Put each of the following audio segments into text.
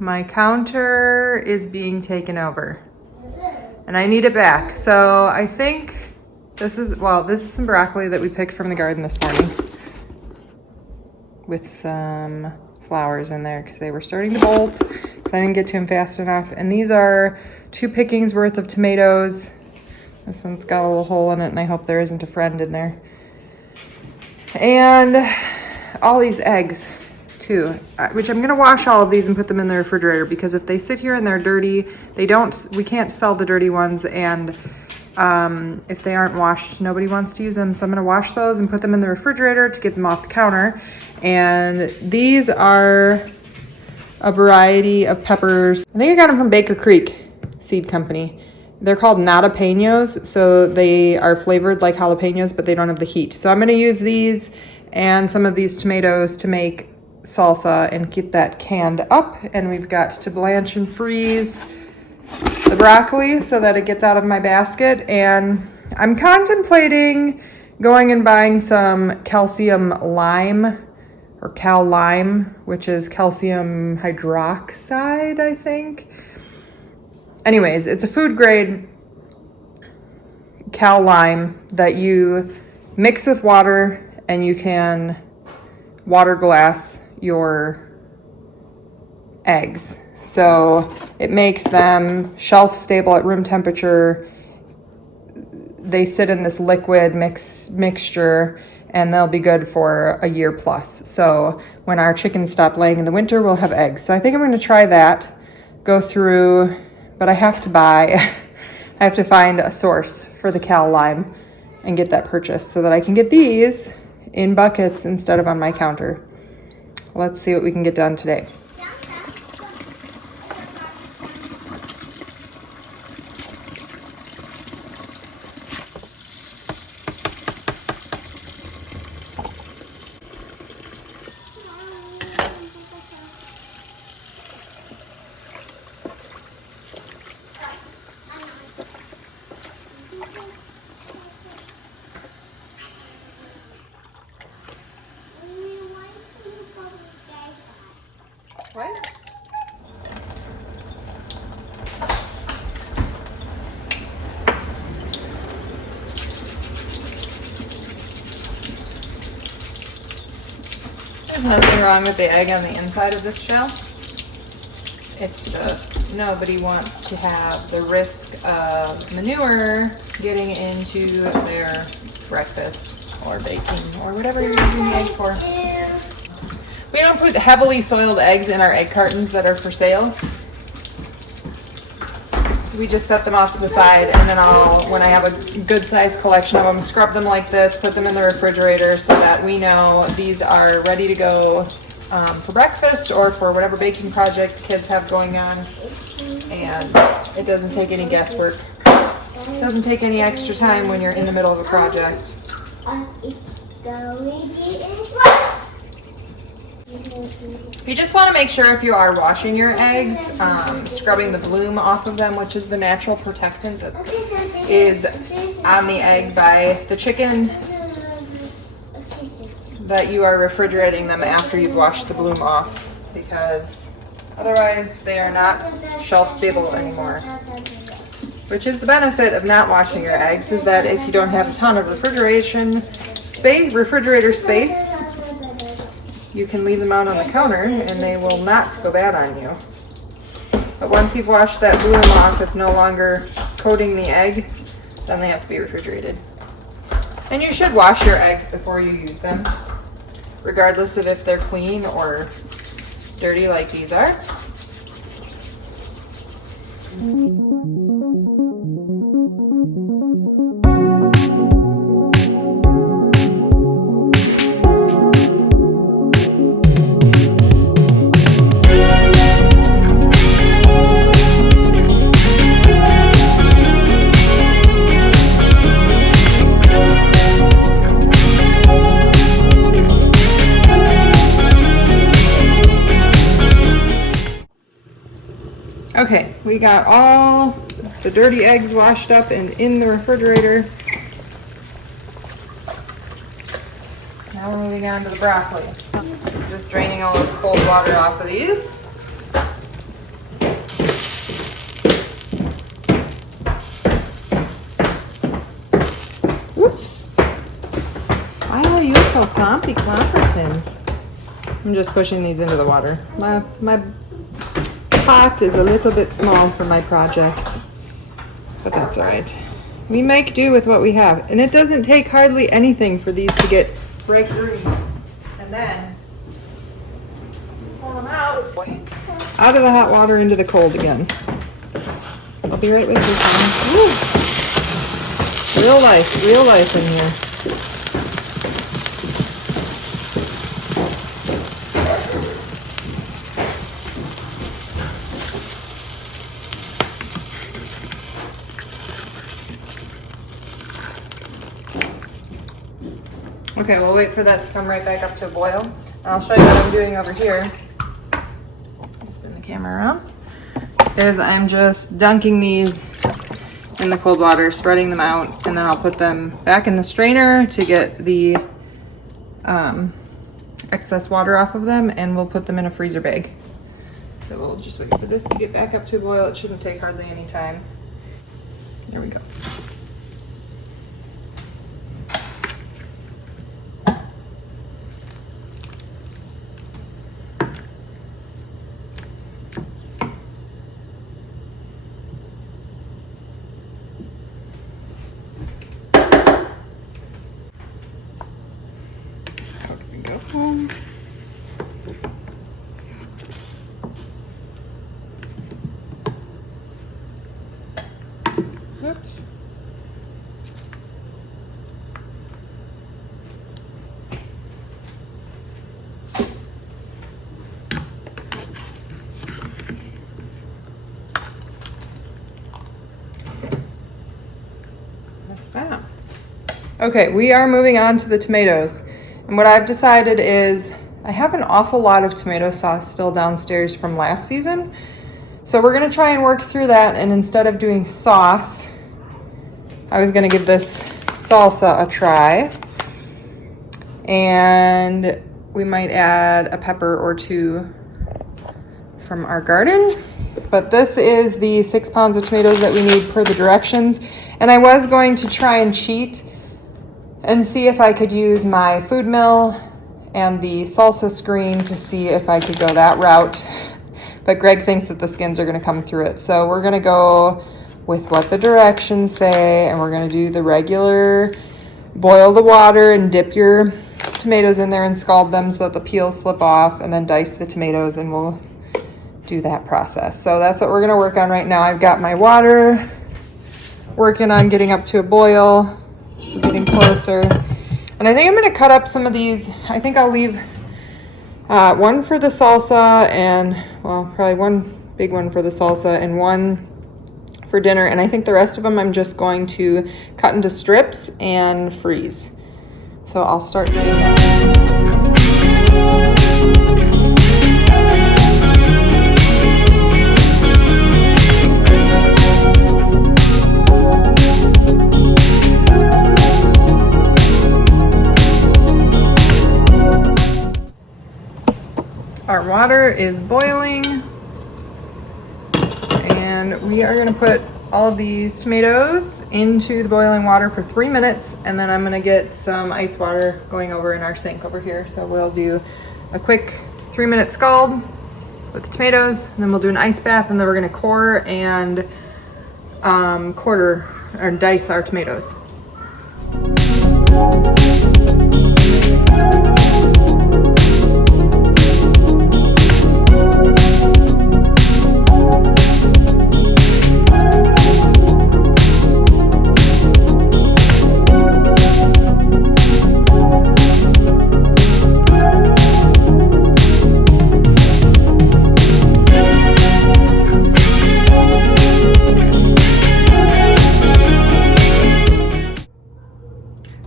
My counter is being taken over and I need it back. So I think this is some broccoli that we picked from the garden this morning with some flowers in there because they were starting to bolt because I didn't get to them fast enough. And these are 2 pickings worth of tomatoes. This one's got a little hole in it and I hope there isn't a friend in there. And all these eggs too, which I'm gonna wash all of these and put them in the refrigerator because if they sit here and they're dirty, we can't sell the dirty ones, and if they aren't washed, nobody wants to use them. So I'm gonna wash those and put them in the refrigerator to get them off the counter. And these are a variety of peppers. I think I got them from Baker Creek Seed Company. They're called Nadapeños, so they are flavored like jalapenos, but they don't have the heat. So I'm gonna use these and some of these tomatoes to make salsa and get that canned up. And we've got to blanch and freeze the broccoli so that it gets out of my basket. And I'm contemplating going and buying some calcium lime, or cal lime, which is calcium hydroxide, I think. Anyways, it's a food grade cal lime that you mix with water and you can water glass your eggs. So it makes them shelf stable at room temperature. They sit in this liquid mixture and they'll be good for a year plus. So when our chickens stop laying in the winter, we'll have eggs. So I think I'm going to try that, go through, but I have to I have to find a source for the cal lime and get that purchased so that I can get these in buckets instead of on my counter. Let's see what we can get done today. What? There's nothing wrong with the egg on the inside of this shell. It's just nobody wants to have the risk of manure getting into their breakfast or baking or whatever you're using the egg for. We don't put heavily soiled eggs in our egg cartons that are for sale. We just set them off to the side, and then when I have a good sized collection of them, scrub them like this, put them in the refrigerator so that we know these are ready to go for breakfast or for whatever baking project the kids have going on. And it doesn't take any guesswork. It doesn't take any extra time when you're in the middle of a project. You just want to make sure if you are washing your eggs, scrubbing the bloom off of them, which is the natural protectant that is on the egg by the chicken, that you are refrigerating them after you've washed the bloom off, because otherwise they are not shelf stable anymore. Which is the benefit of not washing your eggs, is that if you don't have a ton of refrigerator space, you can leave them out on the counter and they will not go bad on you. But once you've washed that bloom off, it's no longer coating the egg, then they have to be refrigerated. And you should wash your eggs before you use them, regardless of if they're clean or dirty like these are. Okay, we got all the dirty eggs washed up and in the refrigerator. Now we're moving on to the broccoli. Just draining all this cold water off of these. Why are you so clumpy, Clompertons? I'm just pushing these into the water. My pot is a little bit small for my project, but that's all right. We make do with what we have, and it doesn't take hardly anything for these to get bright green. And then pull them out of the hot water into the cold again. I'll be right with you. Woo. Real life in here. Okay, we'll wait for that to come right back up to a boil. And I'll show you what I'm doing over here. Spin the camera around. Is I'm just dunking these in the cold water, spreading them out, and then I'll put them back in the strainer to get the excess water off of them, and we'll put them in a freezer bag. So we'll just wait for this to get back up to a boil. It shouldn't take hardly any time. There we go. Oops. That's that. Okay, we are moving on to the tomatoes. And what I've decided is I have an awful lot of tomato sauce still downstairs from last season. So we're gonna try and work through that, and instead of doing sauce, I was gonna give this salsa a try. And we might add a pepper or two from our garden. But this is the 6 pounds of tomatoes that we need per the directions. And I was going to try and cheat and see if I could use my food mill and the salsa screen to see if I could go that route. But Greg thinks that the skins are gonna come through it. So we're gonna go with what the directions say, and we're gonna do the regular, boil the water and dip your tomatoes in there and scald them so that the peels slip off, and then dice the tomatoes, and we'll do that process. So that's what we're gonna work on right now. I've got my water working on getting up to a boil, getting closer. And I think I'm gonna cut up some of these. I think I'll leave one for the salsa, and well, probably one big one for the salsa and one for dinner. And I think the rest of them I'm just going to cut into strips and freeze. So I'll start doing that. Our water is boiling, and we are gonna put all of these tomatoes into the boiling water for 3 minutes, and then I'm gonna get some ice water going over in our sink over here. So we'll do a quick 3-minute scald with the tomatoes, and then we'll do an ice bath, and then we're gonna core and quarter or dice our tomatoes.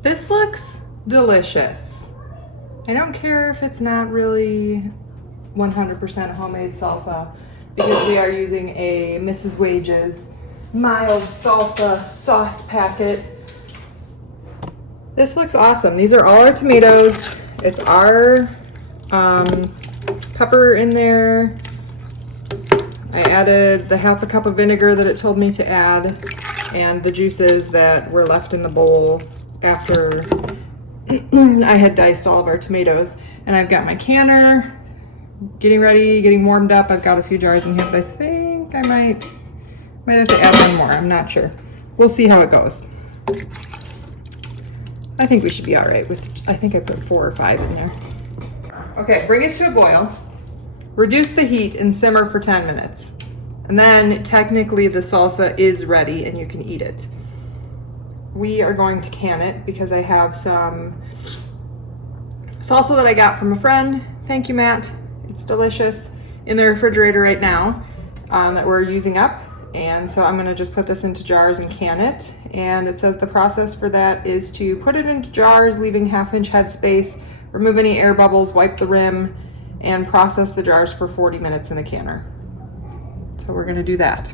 This looks delicious. I don't care if it's not really 100% homemade salsa, because we are using a Mrs. Wages mild salsa sauce packet. This looks awesome. These are all our tomatoes. It's our pepper in there. I added the half a cup of vinegar that it told me to add, and the juices that were left in the bowl after I had diced all of our tomatoes, and I've got my canner getting ready, getting warmed up. I've got a few jars in here, but I think I might have to add one more. I'm not sure. We'll see how it goes. I think we should be all right with, I think I put 4 or 5 in there. Okay, bring it to a boil. Reduce the heat and simmer for 10 minutes. And then technically the salsa is ready and you can eat it. We are going to can it because I have some salsa that I got from a friend. Thank you, Matt. It's delicious. In the refrigerator right now that we're using up. And so I'm gonna just put this into jars and can it. And it says the process for that is to put it into jars, leaving 1/2 inch headspace, remove any air bubbles, wipe the rim, and process the jars for 40 minutes in the canner. So we're gonna do that.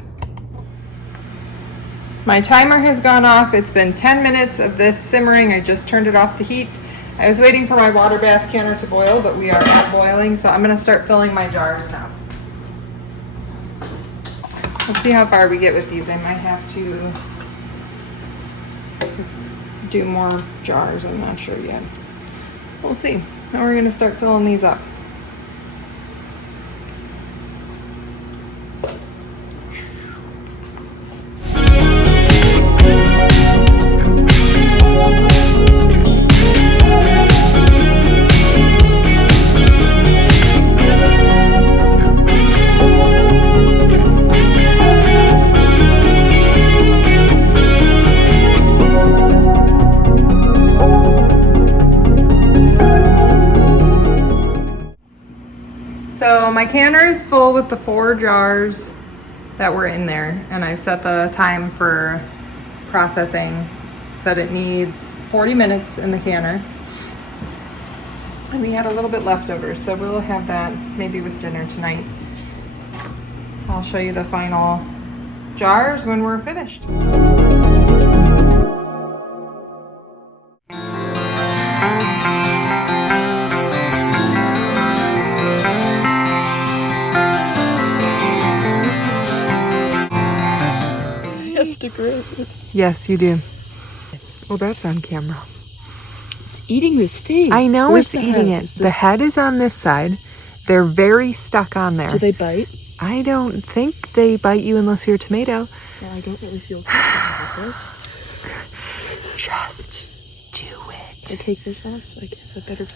My timer has gone off. It's been 10 minutes of this simmering. I just turned it off the heat. I was waiting for my water bath canner to boil, but we are at boiling, so I'm gonna start filling my jars now. We'll see how far we get with these. I might have to do more jars. I'm not sure yet. We'll see. Now we're gonna start filling these up. So my canner is full with the 4 jars that were in there, and I've set the time for processing. Said it needs 40 minutes in the canner. And we had a little bit left over, so we'll have that maybe with dinner tonight. I'll show you the final jars when we're finished. Yes, you do. Oh, that's on camera. It's eating this thing. I know. Where's it's eating head? it. The head is on this side. They're very stuck on there. Do they bite? I don't think they bite you unless you're a tomato. Well, I don't really feel comfortable with this. Just do it. I take this off so I can have a better...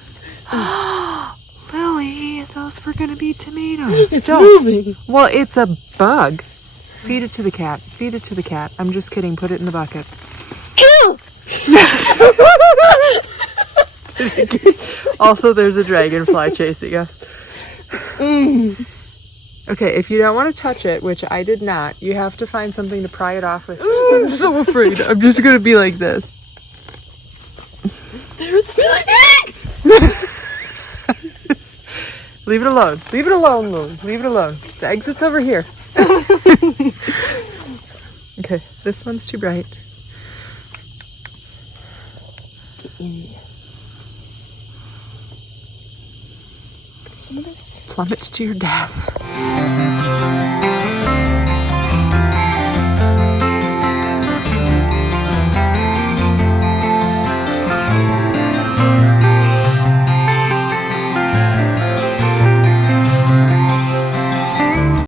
Lily, those were going to be tomatoes. It's moving. Well, it's a bug. Feed it to the cat. Feed it to the cat. I'm just kidding. Put it in the bucket. Ew! Also, there's a dragonfly chasing us. Okay, if you don't want to touch it, which I did not, you have to find something to pry it off with. I'm so afraid. I'm just going to be like this. There's really Leave it alone. Leave it alone, Lily. Leave it alone. The exit's over here. Okay, this one's too bright. Get in there. Some of this. Plummets to your death.